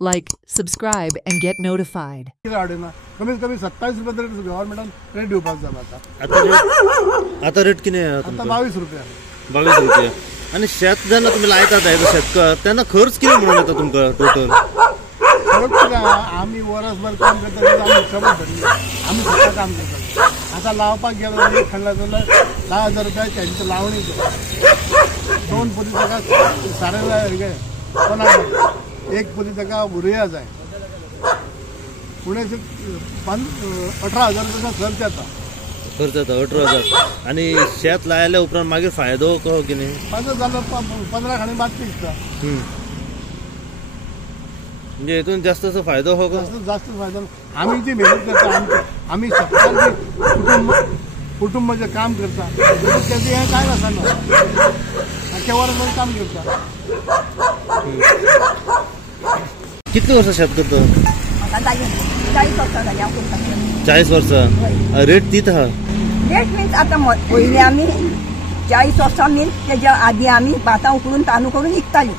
Like, subscribe, and get notified. कमीत कमी 27 रुपये तरी गव्हर्नमेंटान रेट दिवपाक जाय आता रेट किती आहे आता 22 रुपया 22 रुपये आणि शेत जेन्ना तुम्ही लायतात शेतकार त्यांना खर्च किती म्हणून येता तुमका टोटल आम्ही वर्सभर काम करता आम्ही सगळं भरली आम्ही स्वतः काम करतो आता लावपाक गेलो खणला जाल्यार 10,000 रुपया त्यांची लावणी 2 पोती जागा सारे एक पोती जागा उरया जाय पुणे 18,000 रुपया खर्च येता 18,000 आणि शेत लायल्या उपरांत मागीर फायदो कहो की नाही 15 खाणी बाद पिकता म्हणजे हितून जास्त फायदो हो का जास्त फायदा आम्ही जी मेहनत करता आम्ही शेतकार कुटुंब जे काम करता त्याचे हे काय नसना अख्ख्या वर्षभर काम करता किती वर्ष शेत करतो 40 वर्ष रेट तीच हा रेट मीन्स आता पहिले आम्ही 40 वर्सां मीन्स त्याच्या आधी आम्ही भातां उकडून तांदूळ करून विकताली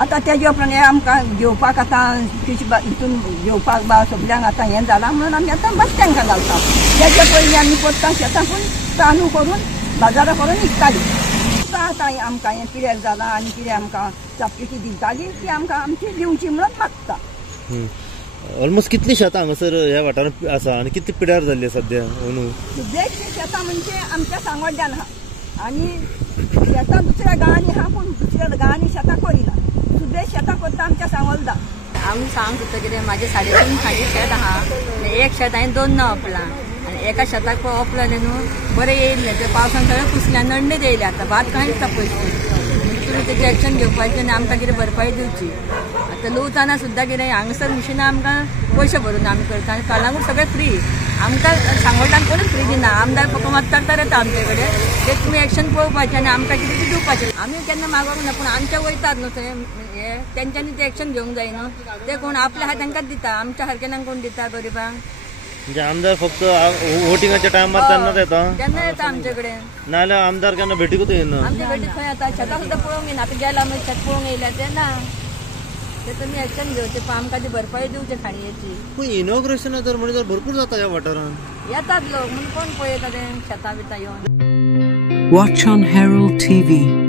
आता त्याच्या प्रमाणे आमकां घेवपाक आता हितून घेवपाक बा सगळ्यांक आता हें जालां म्हणून आमी आतां बसत्यांक घालता त्याच्या पयलीं आमी पोरता शेतांकून तांदूळ करून बाजारां करून विकताली आतां आमकां हें पिड्यार जालां आनी कितें आमकां चापटी दिताली ती आमकां आमची दिवची म्हणून मागता ऑलमोस्ट कितली शेतां हांगासर ह्या वाठारांत आसा आनी कितली पिड्यार जाल्ली सद्या अंदू सुद्देशची शेतां म्हणजे आमच्या सांगोड्यान आहा आनी शेतां दुसऱ्या गांवांनी आहा पूण दुसऱ्या गांवांनी शेतां करिना सुद्देश शेतां करता आमच्या सांगोलदा आमी सांग सुद्दां कितें म्हाजें 3.5 खांडी शेत आहा एक शेत हांवें 2 ओपलां आनी एका शेताक ओपलें न्हू बरें येयल्लें ते पावसान सगळें कुसल्यां नडणीत येयले आतां भात कांयच ना पयशे तुमी तेजें एक्शन घेवपाचें आनी आमकां कितें भरपाई दिवची आतां लुवताना सुद्दां कितें हांगासर मिशिनां आमकां पयशे भरून आमी करता आनी कालांगूट सगळें फ्री आमकां सांगोलडान कोणूच फ्री दिना आमदार फक्त मात्तर येता आमचे कडेन ते तुमी एक्शन पळोवपाचें आनी आमकां कितें तें दिवपाचें आमी केन्ना मागोंक ना पूण आमचे वयतात न्हू थंय हे तेंच्यांनी ते एक्शन घेवंक जाय न्हू ते कोण आपले आहा तांकांच दिता आमच्या सारकेल्यांक कोण दिता गरिबांक म्हणजे आमदार फक्त वोटिंगाच्या टायमार तेन्नाच येता तेन्ना येता आमचे कडेन नाल्यार आमदार केन्ना भेटीकूच येना आमच्या भेटीक खंय येता शेतां सुद्दां पळोवंक येना आतां गेला मागीर शेत पळोवंक येयल्या ते ना ते तुमी एक्शन घेवचें आमकां ती भरपाई दिवची खाणयेची पूण इनॉग्रेशन तर म्हणजे भरपूर जाता ह्या वाठारांत येतात लोक म्हणून कोण पळयता ते शेतां बितां येवन Watch on Herald TV.